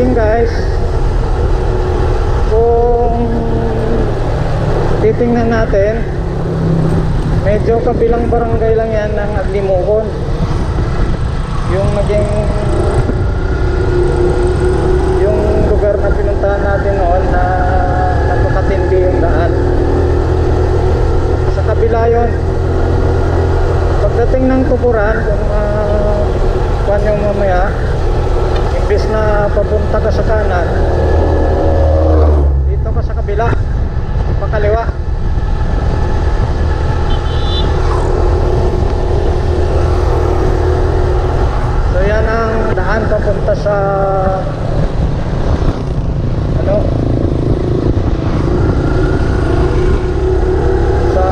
saging guys, kung titingnan natin, medyo kabilang barangay lang yan ng Aglimukon. Yung naging yung lugar na pinuntahan natin noon na napakatindi yung daan. Sa kabila yun. Pagdating ng Tuburan, kung kuhan yung mamaya, imbis na papunta ka sa kanan, dito ka sa kabila, pakaliwa. So yan ang daan papunta sa ano, sa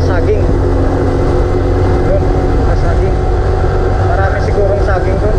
saging. Doon, saging. Marami sigurong saging doon.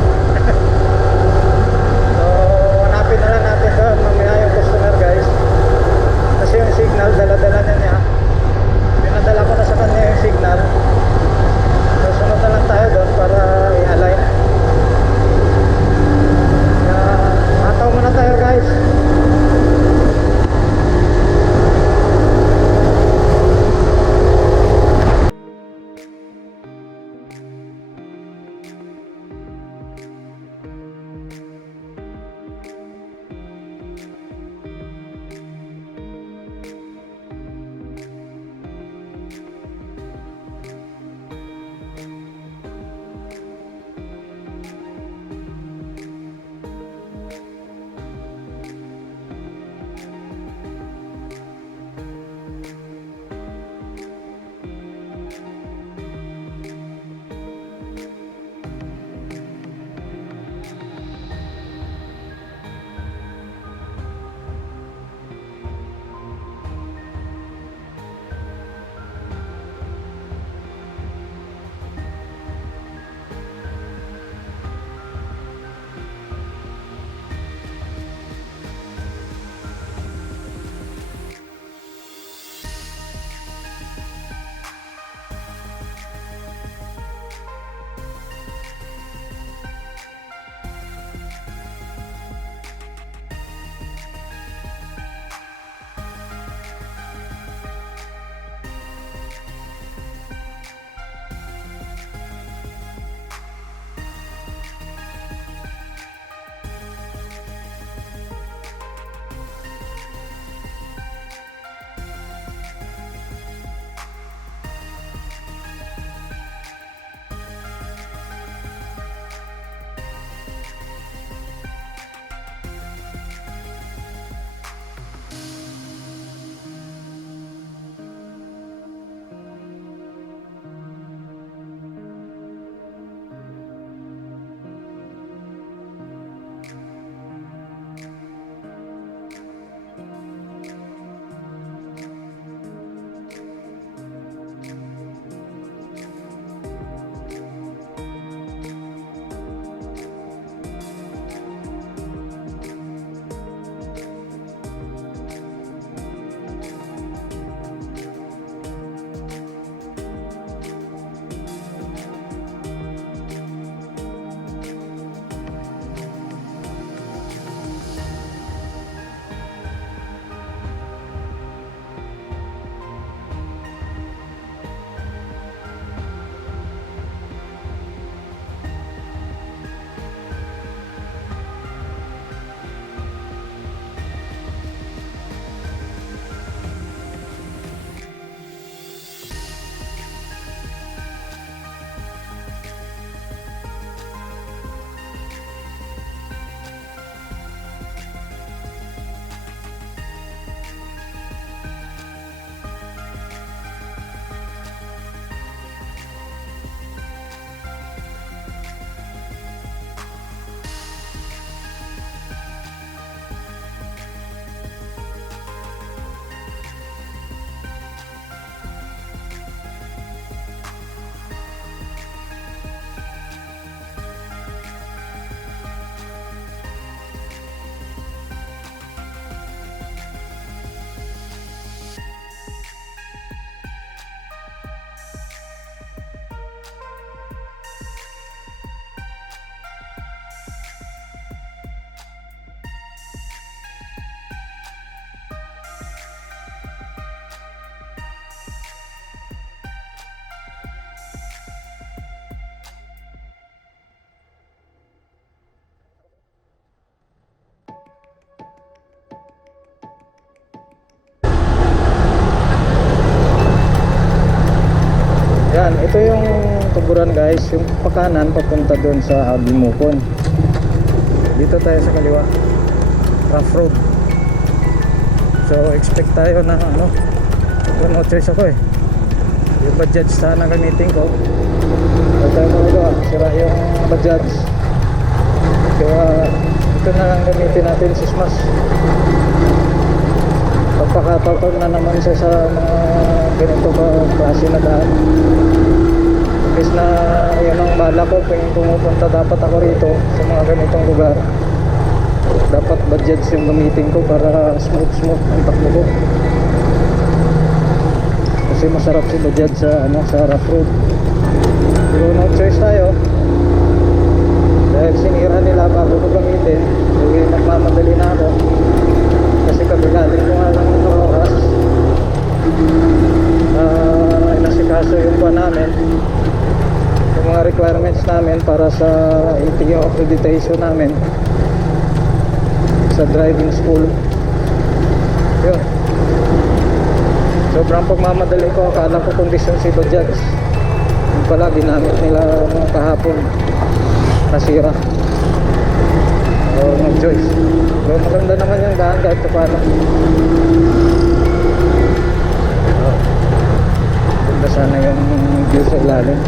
Yan, ito yung tuburan guys, yung pakanan papunta doon sa Aglimukon. Dito tayo sa kaliwa, rough road. So expect tayo na ano, no choice ako eh. Yung Bajaj sana gamitin ko. Huwag tayo magawa, sira yung Bajaj. Kaya ito na lang gamitin natin, sismas. Pagpakataon na naman siya sa mga ganito ba klase na daan. Kasi na yun ang bala ko kung pumupunta dapat ako rito sa mga ganitong lugar. Dapat Bajaj yung gamitin ko para smooth ang takbo ko. Kasi masarap si Bajaj sa ano, sa rough road. Pero no choice tayo. Dahil sinira nila bago ko gamitin, so nagmamadali na ako. Kasi kabigaling ko nga lang ng oras. Inasikaso yung buwan namin, yung mga requirements namin para sa ATO accreditation namin sa driving school. Yun. Sobrang pagmamadali ko, akala ko kondisyon si Bajaj. Yung pala ginamit nila kahapon, nasira. So no choice. So maganda naman yung daan kahit paano. Ganda sana yung view sa ilalim.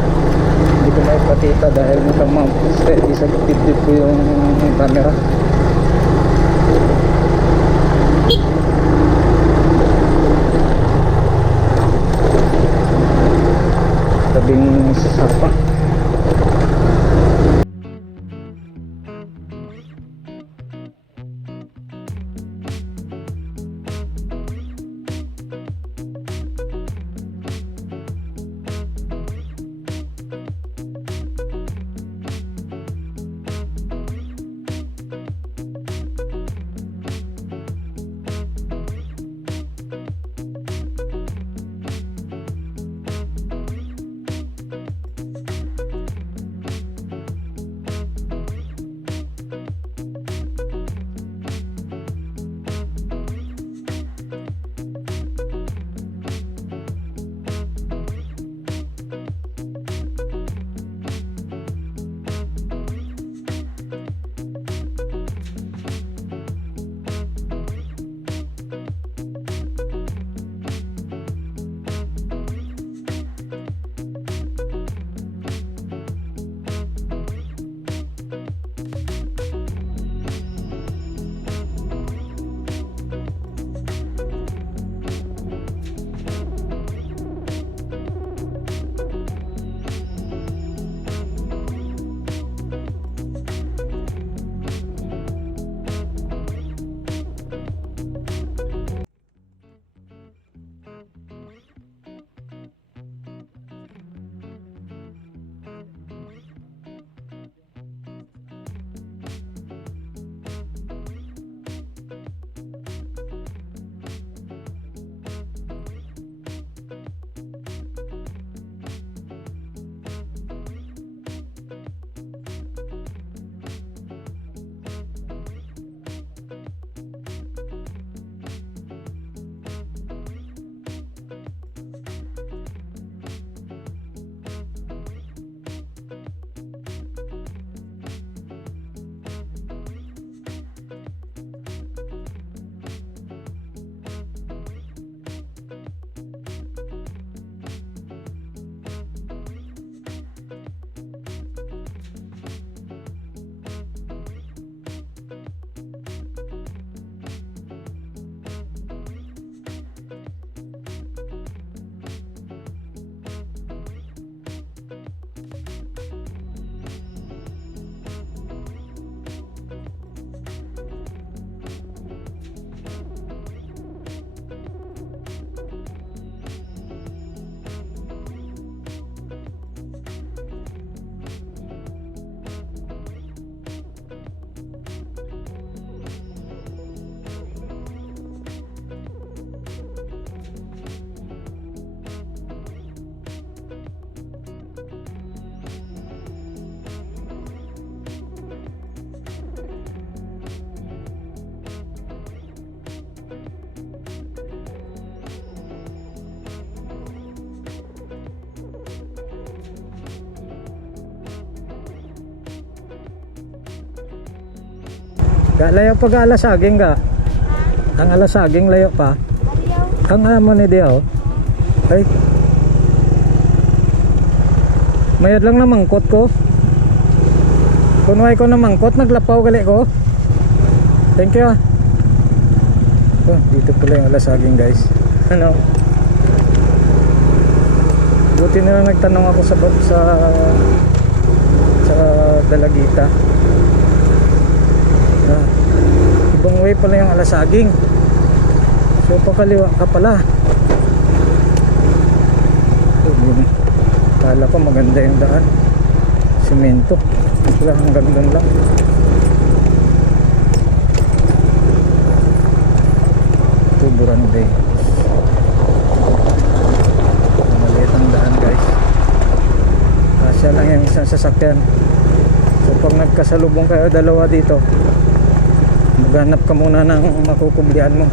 Hindi ko maipakita dahil nakamount steady sa dibdib ko yung camera. Tabing sasapa. Layo pa ga alasaging ga. Ang alasaging layo pa. Ayaw. Ang amo ni diaw. Ay. Mayad lang na mangkot ko. Kunway ko na mangkot, naglapaw gali ko. Thank you ah. Oh, dito pala yung alasaging guys. Ano? Buti na lang nagtanong ako sa Dalagita. Ah, ibang way pala yung alasaging. So pakaliwa ka pala. Kala ko maganda yung daan. Simento. Wala, hanggang doon lang. Tuburan Bay. Maliit ang daan guys. Kasya lang yung isang sasakyan. So pag nagkasalubong kayo dalawa dito, maghanap ka muna ng makukublihan mo.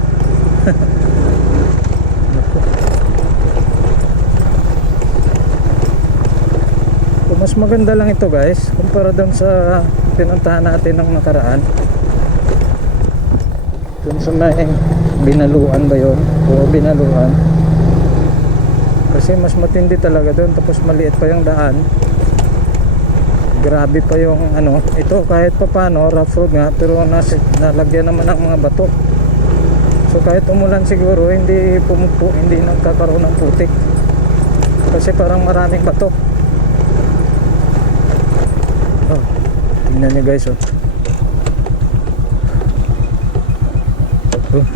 So, mas maganda lang ito guys kumpara doon sa pinuntahan natin ng nakaraan. Doon sa may Binaluan ba yun? O Binaluan. Kasi mas matindi talaga doon, tapos maliit pa yung daan. Grabe pa yung ano, ito kahit pa paano rough road nga, pero nalagyan naman ng mga bato. So kahit umulan siguro hindi nagkakaroon ng putik. Kasi parang maraming bato. Oh, tingnan niyo guys oh. Oh.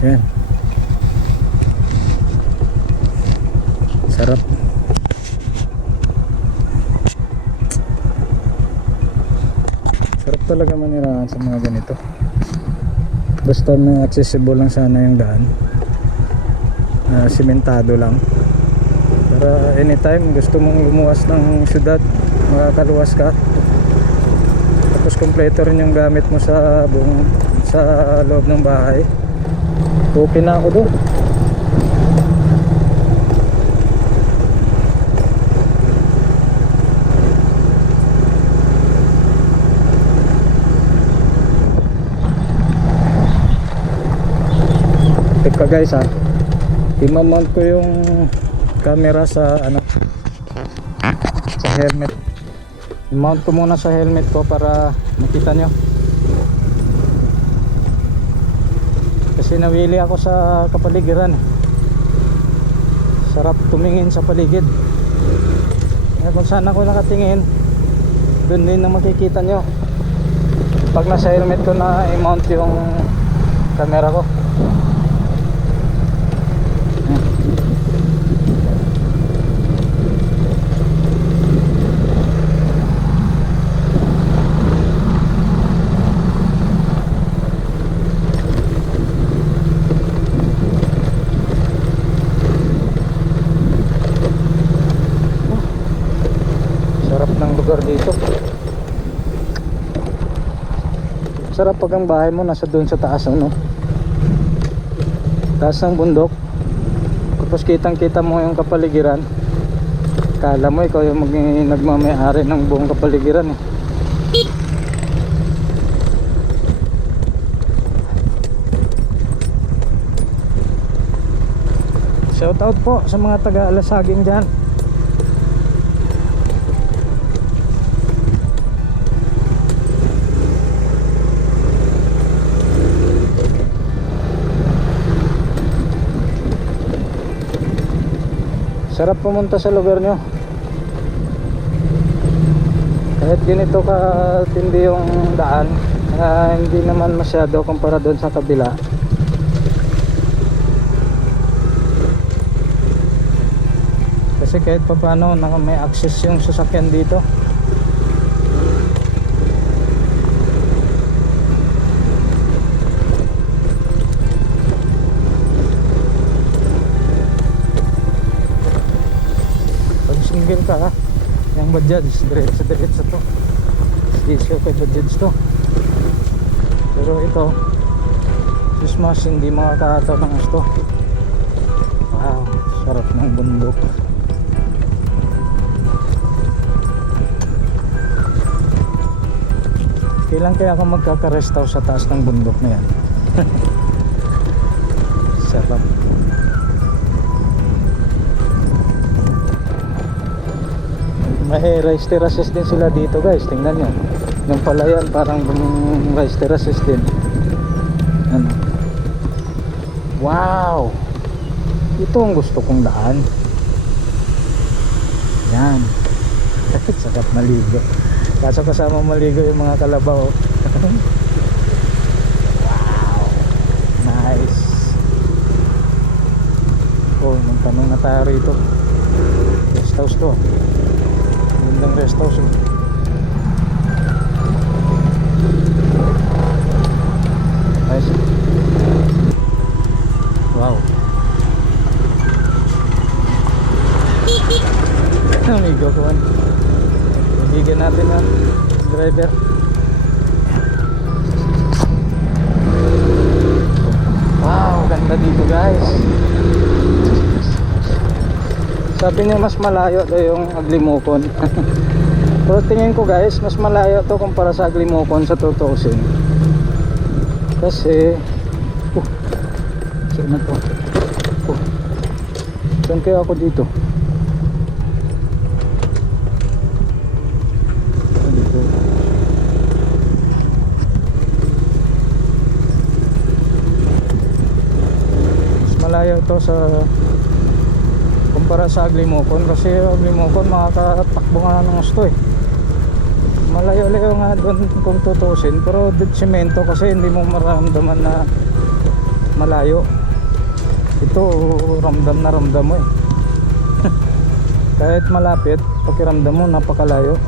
Yan. Sarap. Sarap talaga manirahan sa mga ganito. Basta may accessible lang sana yung daan. Simentado lang. Para anytime gusto mong lumuwas ng syudad, makakaluwas ka. Tapos kompleto rin yung gamit mo sa loob ng bahay. Okay na ako doon. Teka guys ha, imamount ko yung camera sa sa helmet. I-mount ko muna sa helmet ko para makita nyo. Kasi nawili ako sa kapaligiran. Sarap tumingin sa paligid. Kaya kung saan ako nakatingin, doon din na makikita nyo. Pag nasa helmet ko na i-mount yung camera ko. Dito sarap pag ang bahay mo nasa doon sa taas taas ng bundok, tapos kitang kita mo yung kapaligiran. Kala mo ikaw yung nagmamayari ng buong kapaligiran Shout out po sa mga taga Alasaging dyan. Sarap pumunta sa lugar nyo. Kahit ganito katindi yung daan, hindi naman masyado kumpara doon sa kabila. Kasi kahit pa paano may access yung sasakyan dito. Single ka ha, yung Bajaj diretso to, diesel kay Bajaj to. Pero ito Christmas hindi makakataw ng gusto. Wow, sarap ng bundok. Kailan kaya ako magkaka-rest house sa taas ng bundok na yan? Sarap. May rice terraces din sila dito guys, tingnan nyo. Yung palayan parang rice terraces din. Ano? Wow! Ito ang gusto kong daan. Yan. Sakap maligo. Kaso kasama maligo yung mga kalabaw. Wow! Nice. Oh, nung tanong na tayo rito. Rest house to. Gandang rest house. Nice. Wow. Amigo ko man. Bigyan natin na driver. Wow, ganda dito guys. Sabi niya mas malayo daw yung Aglimokon. Pero tingin ko guys, mas malayo to kumpara sa Aglimokon sa tutuusin. Kasi saan na to? Saan kaya ako dito? Malayo ito sa kumpara sa Aglimokon, kasi Aglimokon makakatakbo nga ng gusto eh. Malayo-layo nga doon kung tutusin, pero semento kasi hindi mo maramdaman na malayo. Ito ramdam na ramdam mo eh. Kahit malapit, pakiramdam mo napakalayo.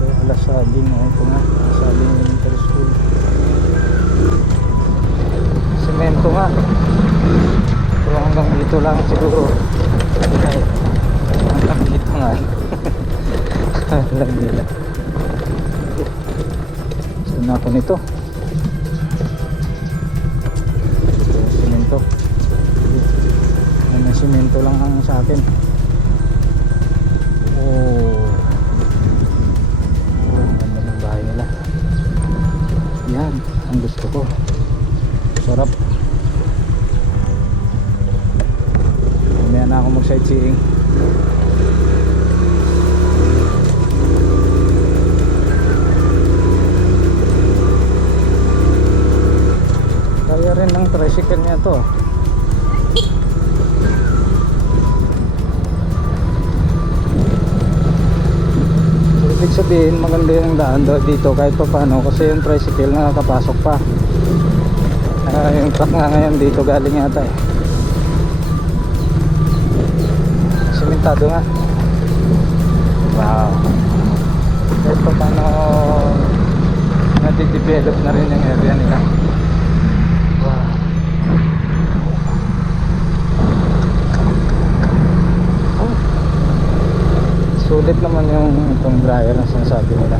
So alas sabing ito nga, alas sabing elementary school. Semento nga. So hanggang dito lang siguro. Ay, hanggang dito nga. Alam nila. Gusto na ako nito. Semento. Ano, semento lang ang sa akin. Oh. Ang ganda ng bahay nila. Yan, ang gusto ko. Sarap. Mamaya na ako mag sightseeing. Kaya rin ng tricycle niya to. Ibig sabihin maganda yung daan dito kahit pa paano, kasi yung tricycle nakakapasok pa. Yung truck nga ngayon dito galing yata eh. Simentado nga. Wow. Kahit pa paano nadidevelop na rin yung area nila. Wow. Oh. Sulit naman yung itong dryer na sinasabi nila.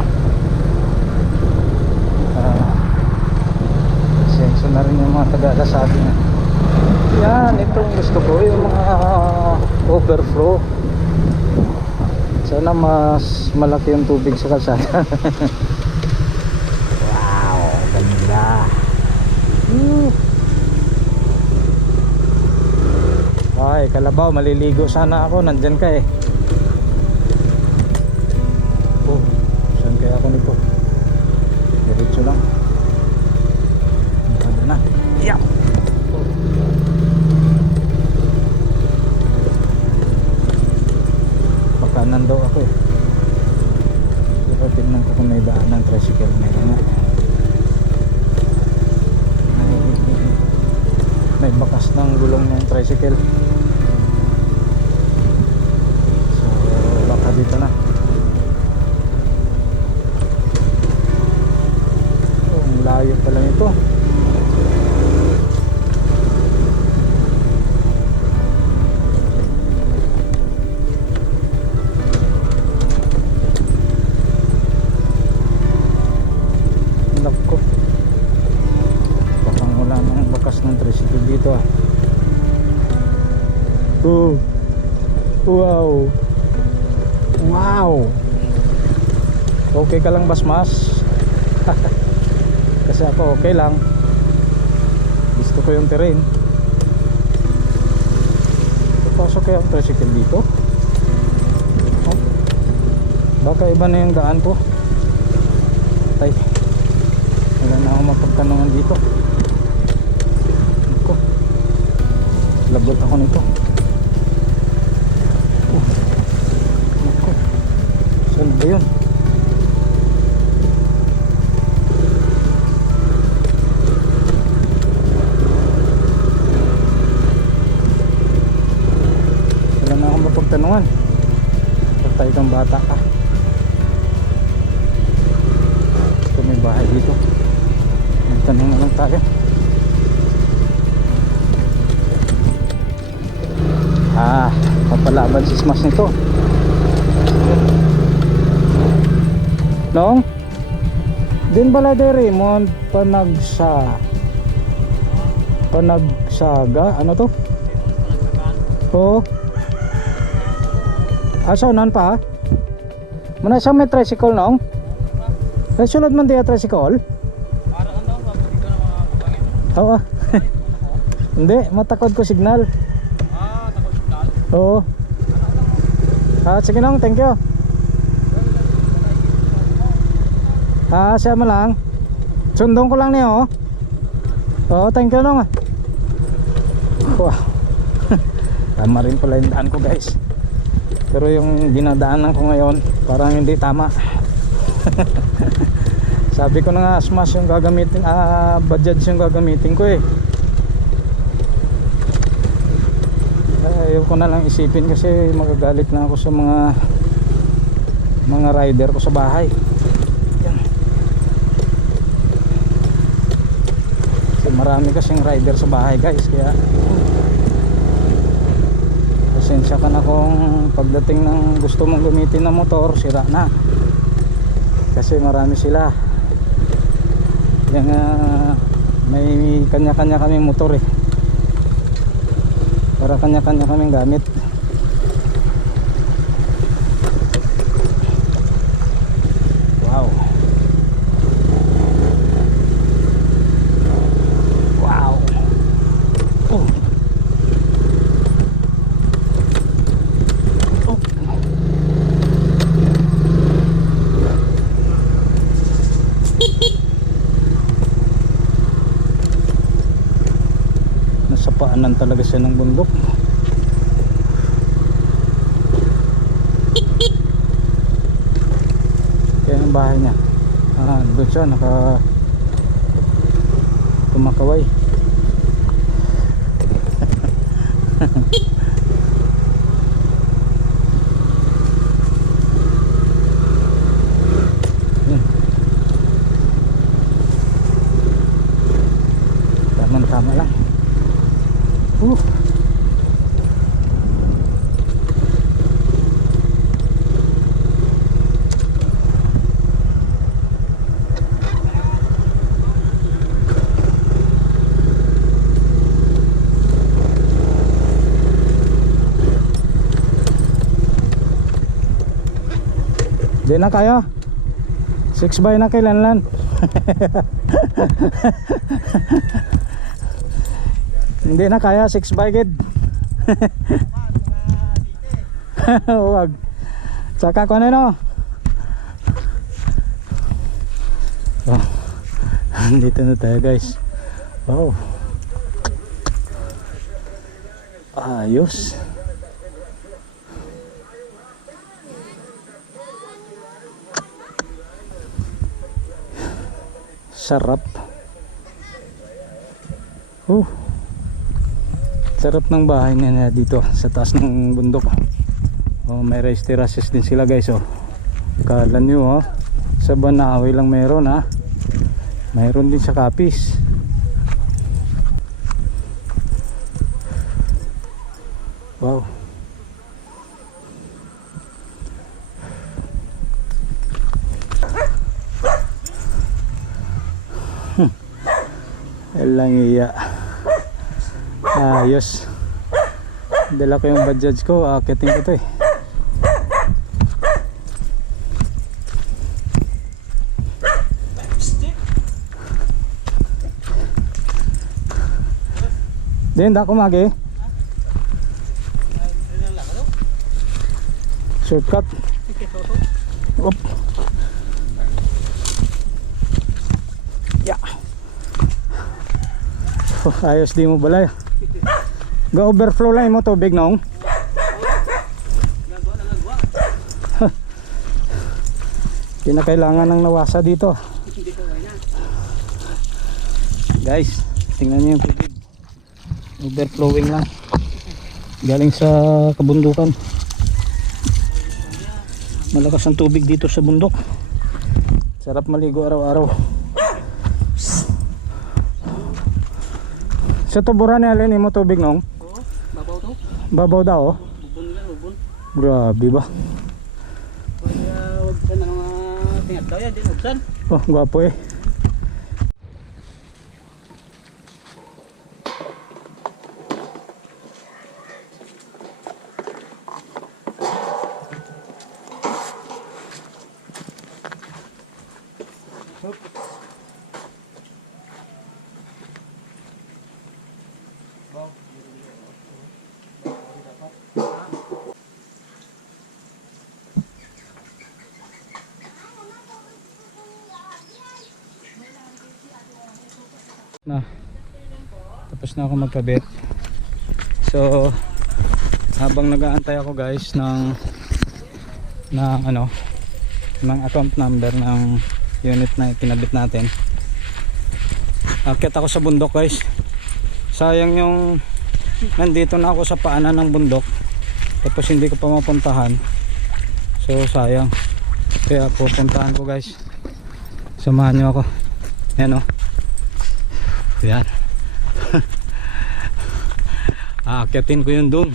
Senso na rin yung mga taga-lasabi na. Yan, itong gusto ko yung mga overflow. Sana mas malaki yung tubig sa kalsada. Wow, ganda. Ay, kalabaw, maliligo sana ako, nandyan ka eh. Oh, saan kaya ako nito? Diretso lang. Na. Yeah. Baka nando ako eh. Pero tingnan ko kung may daan ng tricycle. Meron nga. May bakas ng gulong ng tricycle. So baka dito na. Oh, layo pala nito. Dito ah. Oh. Wow. Wow. Okay ka lang Basmas? Kasi ako okay lang. Gusto ko yung terrain. Pasok kaya ang tricycle dito? Oh, baka iba na yung daan ko. Tay, wala na ako mapagtanungan dito. Ako, labot ako nito. Ako, saan ba yun? Wala na akong mapagtanungan. Patay kang bata ka. May bahay dito. Magtanong na lang tayo. Papalaban si Smash nito. Nong? Din bala de Raymond Panagsaga. Ano to? Oo. Asa nan pa? Muna sa may tricycle nong? Ay, sulod man diya tricycle? Para ka daw, hindi ka na makakapangin. Oo. Hindi, matakod ko signal. Takot signal? Oo. Sige nong, thank you. Siya mo lang. Sundong ko lang niyo. Oo, thank you nong. Wow. Tama rin pala yung daan ko guys. Pero yung dinadaanan ko ngayon parang hindi tama. Sabi ko na nga Smash yung gagamitin, Bajaj yung gagamitin ko eh. Ayaw ko na lang isipin kasi magagalit na ako sa mga rider ko sa bahay. Yan. Kasi marami kasing rider sa bahay guys, kaya pasensya ka na kung pagdating ng gusto mong gamitin na motor, sira na. Kasi marami sila. Yan, may kanya-kanya kaming motor eh. Para kanya-kanya kaming gamit. Wow. Wow. Oh. Paanan talaga siya ng bundok. Kaya ang bahay niya doon siya kumakaway. Tama lang. Di na kaya 6x na kailanlan. Hindi na kaya 6x gid. Wag. Saka ko na no. Oh. Dito na tayo guys. Wow. Ayos. Sarap. Sarap ng bahay niya dito sa taas ng bundok. May raised terraces din sila guys. Kala nyo sa Banahaw lang meron mayroon din sa Capiz. Wow. Elang iya. Ayos. Dala ko yung Bajaj ko, akitin ko to eh. Din da kumagi. Shortcut. Op. Yeah. Oh, ayos di mo balay. Ga overflow lang mo tubig nong. Kinakailangan ng nawasa dito. Guys, tingnan niyo yung tubig. Overflowing lang. Galing sa kabundukan. Malakas ang tubig dito sa bundok. Sarap maligo araw-araw. Sa tuburan ni Alin mo tubig nong? Oo, babaw to. Babaw daw oh. Bubon lang, bubon. Grabe ba? Kaya wag sa mga tingat daw yan, din ugsan. Oh, gwapo eh. Na tapos na ako magkabit. So habang nag-aantay ako guys ng account number ng unit na kinabit natin, akit ako sa bundok guys. Sayang yung nandito na ako sa paanan ng bundok tapos hindi ko pa mapuntahan, so sayang. Kaya pupuntahan ko guys, samahan nyo ako. Yan o. Yan. Aakyatin ko yun dun.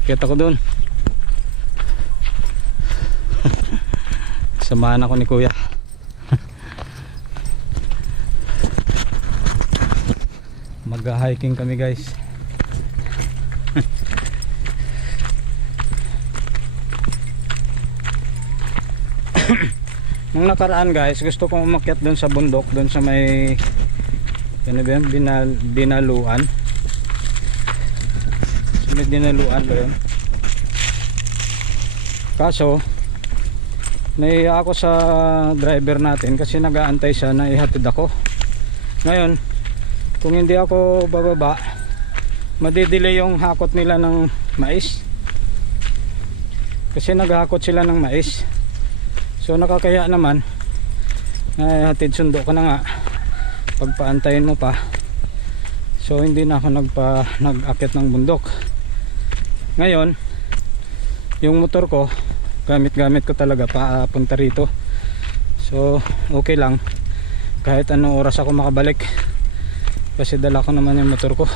Akyat ako dun. Samahan ako ni kuya. Mag-hiking kami guys. Nung nakaraan guys, gusto kong umakyat doon sa bundok, doon sa may ano ba yan? Dinaluan. So, may dinaluan ba yun? Kaso naiya ako sa driver natin kasi nag-aantay siya na ihatid ako. Ngayon kung hindi ako bababa, madidelay yung hakot nila ng mais kasi naghakot sila ng mais. So nakakaya naman na hatid sundo ka na nga, pagpaantayin mo pa. So hindi na ako nag-akit ng bundok. Ngayon yung motor ko gamit ko talaga papunta rito. So okay lang kahit anong oras ako makabalik kasi dala ko naman yung motor ko.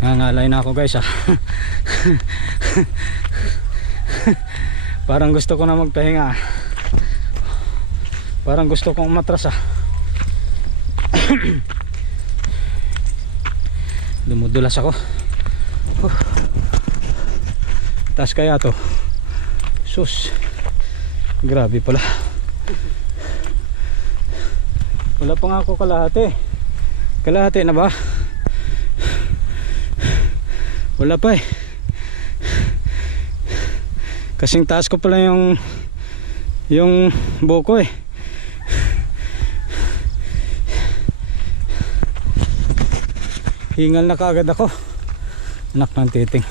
Nangalay na ako guys Parang gusto ko na magpahinga. Parang gusto kong umatras Dumudulas ako. Taas kaya to. Sus. Grabe pala. Wala pa nga ako kalahati. Kalahati na ba? Wala pa eh. Kasing taas ko pala yung buko eh. Hingal na kaagad ako. Anak ng titing.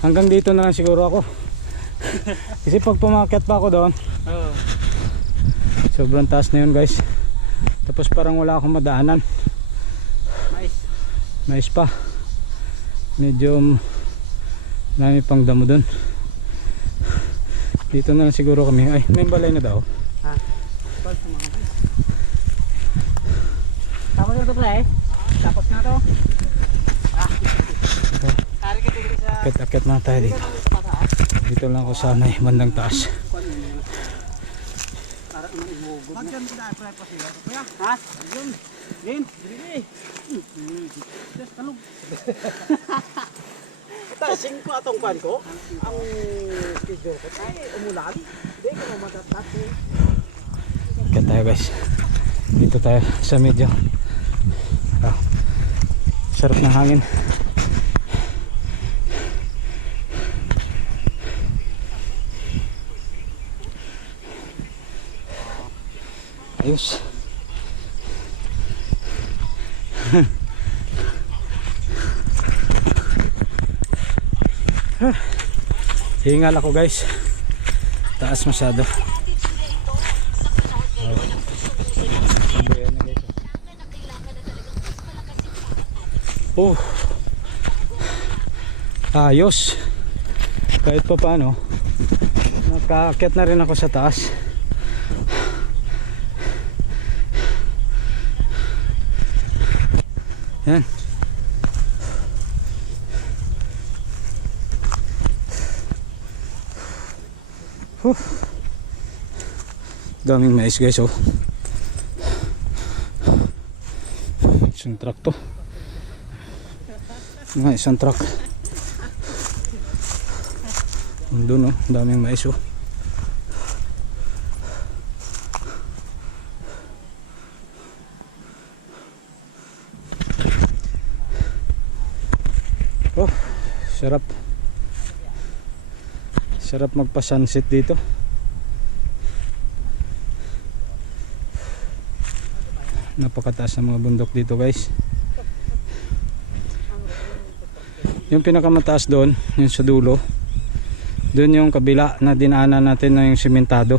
Hanggang dito na lang siguro ako. Kasi pag pumakyat pa ako doon, sobrang taas na yun guys. Tapos parang wala akong madaanan. Mais pa. Medyo marami pang damo doon. Dito na lang siguro kami. Ay, may balay na daw. Tapos na to pala eh. Tapos na to. Akit na tayo dito. Dito lang ako sa may bandang taas. Ha? Yun. Din. Dili. Just talog. Tasing ko atong pan ko. Ang schedule ko ay umulan. Hindi ko matatat eh. Akit tayo guys. Dito tayo sa medyo Sarap ng hangin. Ayos. Hingal ako guys. Taas masyado. Oh. Ayos. Kahit pa paano, nakaakyat na rin ako sa taas. Yan. Daming mais guys, oh. Isang truck to. Isang truck. Doon, oh, daming mais, oh. Oh, sarap. Sarap magpa-sunset dito. Napakataas ng mga bundok dito guys. Yung pinakamataas doon, yung sa dulo, doon yung kabila na dinaanan natin na yung simentado.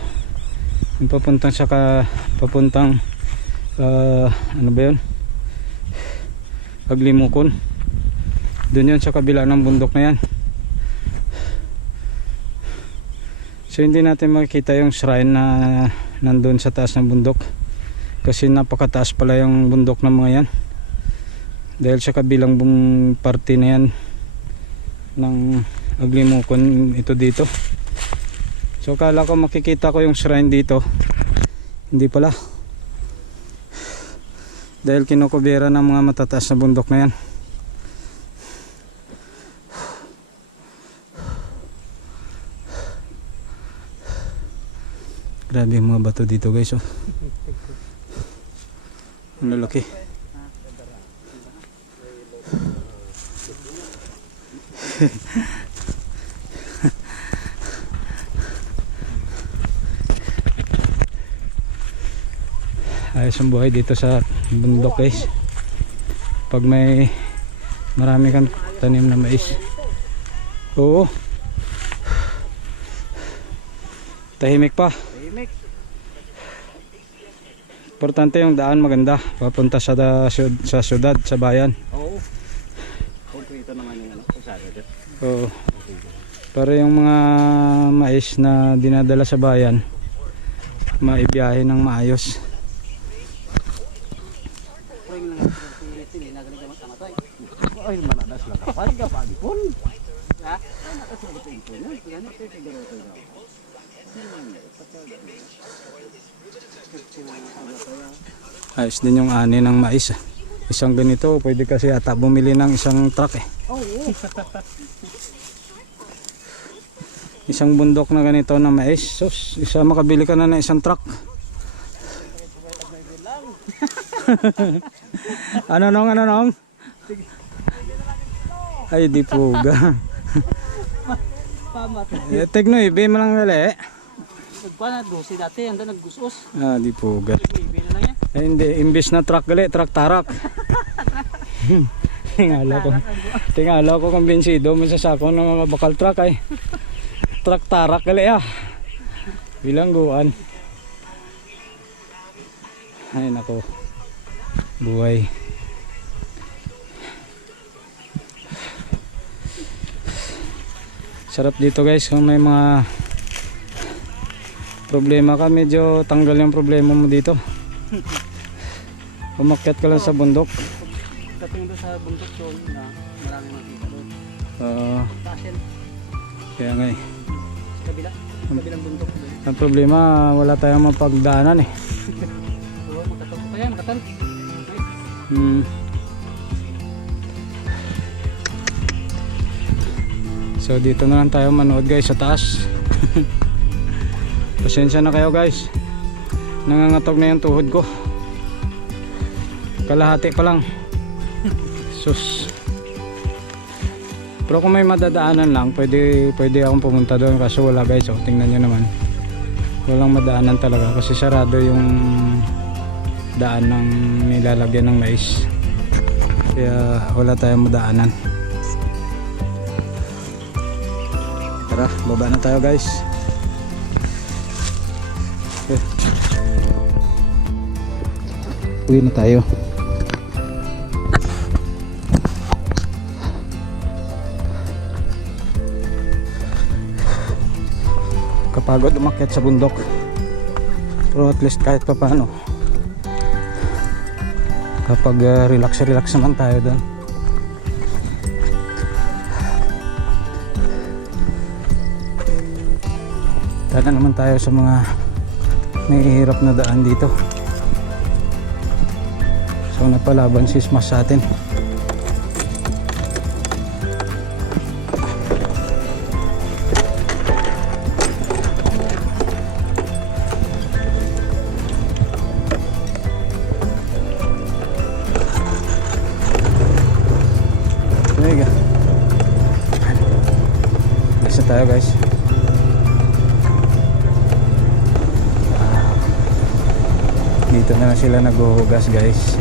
Yung papuntang ano ba yun? Aglimukon. Doon yun sa kabila ng bundok na yan. So hindi natin makikita yung shrine na nandun sa taas ng bundok, kasi napakataas pala yung bundok ng mga yan, dahil sa kabilang parte na yan ng Aglimukon ito dito. So kala ko makikita ko yung shrine dito, hindi pala, dahil kinukubera ng mga matataas na bundok na yan. Grabe yung mga bato dito guys, oh. Ang lalaki. Ayos ang buhay dito sa bundok guys, pag may marami kang tanim na mais. Oo, tahimik pa. Importante yung daan maganda papunta sa syudad, sa bayan. Oo. Konkreto naman yung kasada dito. Oo. Para yung mga mais na dinadala sa bayan maibiyahe ng maayos. Ay, manadas lang kapal ka pa ipon. Ha? Manadas lang ito ipon. Ganit kayo siguro ito. Ayos din yung ani ng mais. Isang ganito pwede kasi ata bumili ng isang truck eh. Oo. Isang bundok na ganito na mais, sus, isa makabili ka na ng isang truck. Ano nong? Ay di puga. Tekno ibe mo lang dali. Nagpana dosi dati, anda naggusos. Ah di puga. Ibe na lang yan. Ay, hindi, imbis na truck gali, truck tarak. Tingala ko kumbinsido, masasako ng mga bakal truck ay. Truck tarak gali ah. Bilangguan. Ay nako. Buhay. Sarap dito guys, kung may mga problema ka, medyo tanggal yung problema mo dito. Umakyat ka lang sa bundok. Dating doon sa bundok doon na maraming makita doon. Castle. Kaya nga eh. Sa kabilang bundok doon. Ang problema, wala tayong mapagdaanan eh. Oo, makatal pa yan, makatal. So dito na lang tayo manood guys sa taas. Pasensya na kayo guys, nangangatog na yung tuhod ko. Kalahati pa lang. pesos. Pero kung may madadaanan lang, pwede akong pumunta doon, kaso wala guys. So tingnan nyo naman, walang madaanan talaga kasi sarado yung daan ng nilalagyan ng mais, kaya wala tayong madaanan. Tara, baba na tayo guys. Okay. Uwi na tayo. Kapagod umakyat sa bundok, pero at least kahit pa paano, kapag relax naman tayo doon. Tala naman tayo sa mga nahihirap na daan dito. So napalaban si Smash sa atin. Alis na tayo guys. Dito na lang sila naghuhugas guys.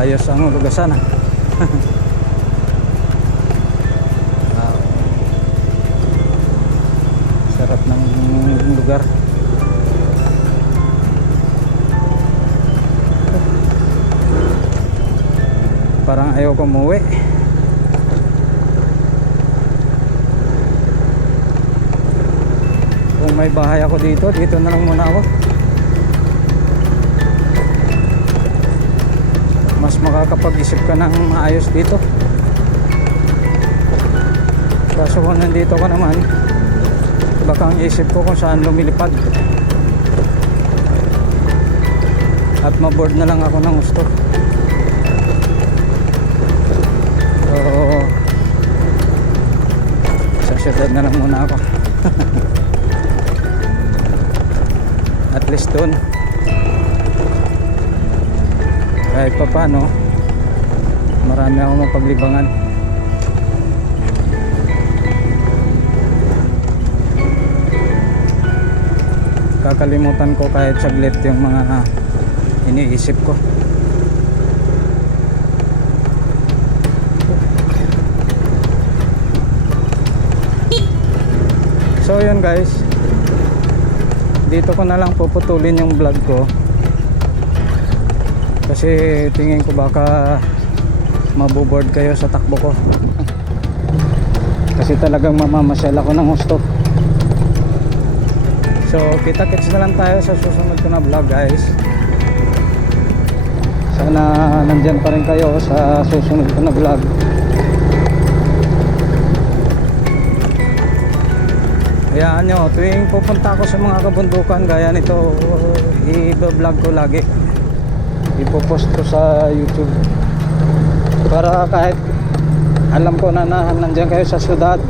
Ayos ang lugasan ah. Wow. Sarap ng lugar. Parang ayaw ko umuwi. Kung may bahay ako dito na lang muna ako. Mas makakapag-isip ka ng maayos dito. Kaso kung nandito ka naman, baka ang isip ko kung saan lumilipad. At maboard na lang ako ng gusto. So sa syudad na lang muna ako. At least doon kahit pa paano marami akong mapaglibangan. Kakalimutan ko kahit saglit yung mga iniisip ko. So yun guys, dito ko na lang puputulin yung vlog ko kasi tingin ko baka maboboard kayo sa takbo ko. Kasi talagang mamamasyal ako ng gusto. So kita-kits na lang tayo sa susunod ko na vlog guys. Sana nandyan pa rin kayo sa susunod ko na vlog. Hayaan nyo, tuwing pupunta ako sa mga kabundukan gaya nito, i-vlog ko lagi, ipopost ko sa YouTube para kahit alam ko na nandyan kayo sa syudad,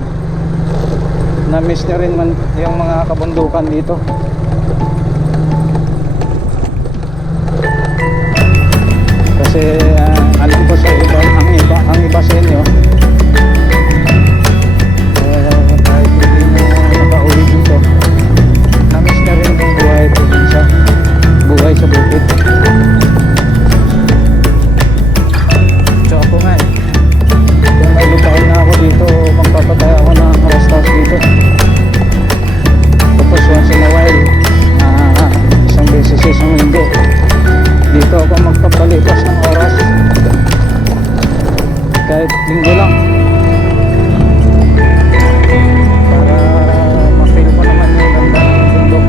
na miss nyo rin man yung mga kabundukan dito. Kasi alam ko sa iba, ang iba sa inyo kahit hindi mo nakauwi dito, na-miss na rin yung buhay probinsya, buhay sa bukid. So ako nga kung may lupain na ako dito, magpapatay ako ng rest house dito. Tapos once in a while, isang beses isang linggo, dito ako magpapalipas ng oras, kahit linggo lang, para ma-feel ko naman yung ganda ng bundok,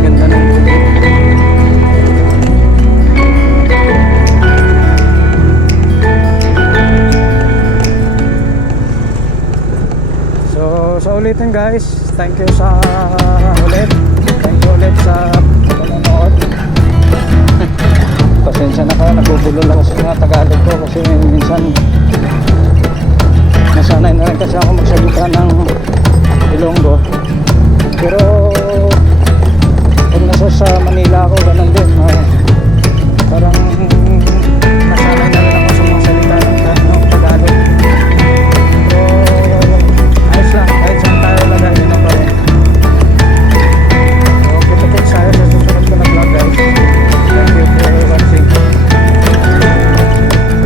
ganda ng bundok. So sa ulitin guys, thank you sa ulit, thank you ulit sa panonood. Pasensya na kayo minsan nasanay na rin kasi ako magsalita ng Ilonggo, pero pag nasa sa Manila ako ganun din, parang nasanay na rin ako sa mga salita ng Tagalog. Pero ayos lang, kahit saan tayo lagay din ang parin. So kita-kits tayo sa susunod ko na vlog guys. Thank you for watching.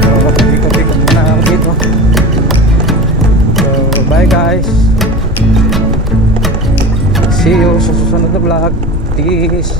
So ikot-ikot na ako dito. So bye guys, see you sa susunod na vlog. Peace.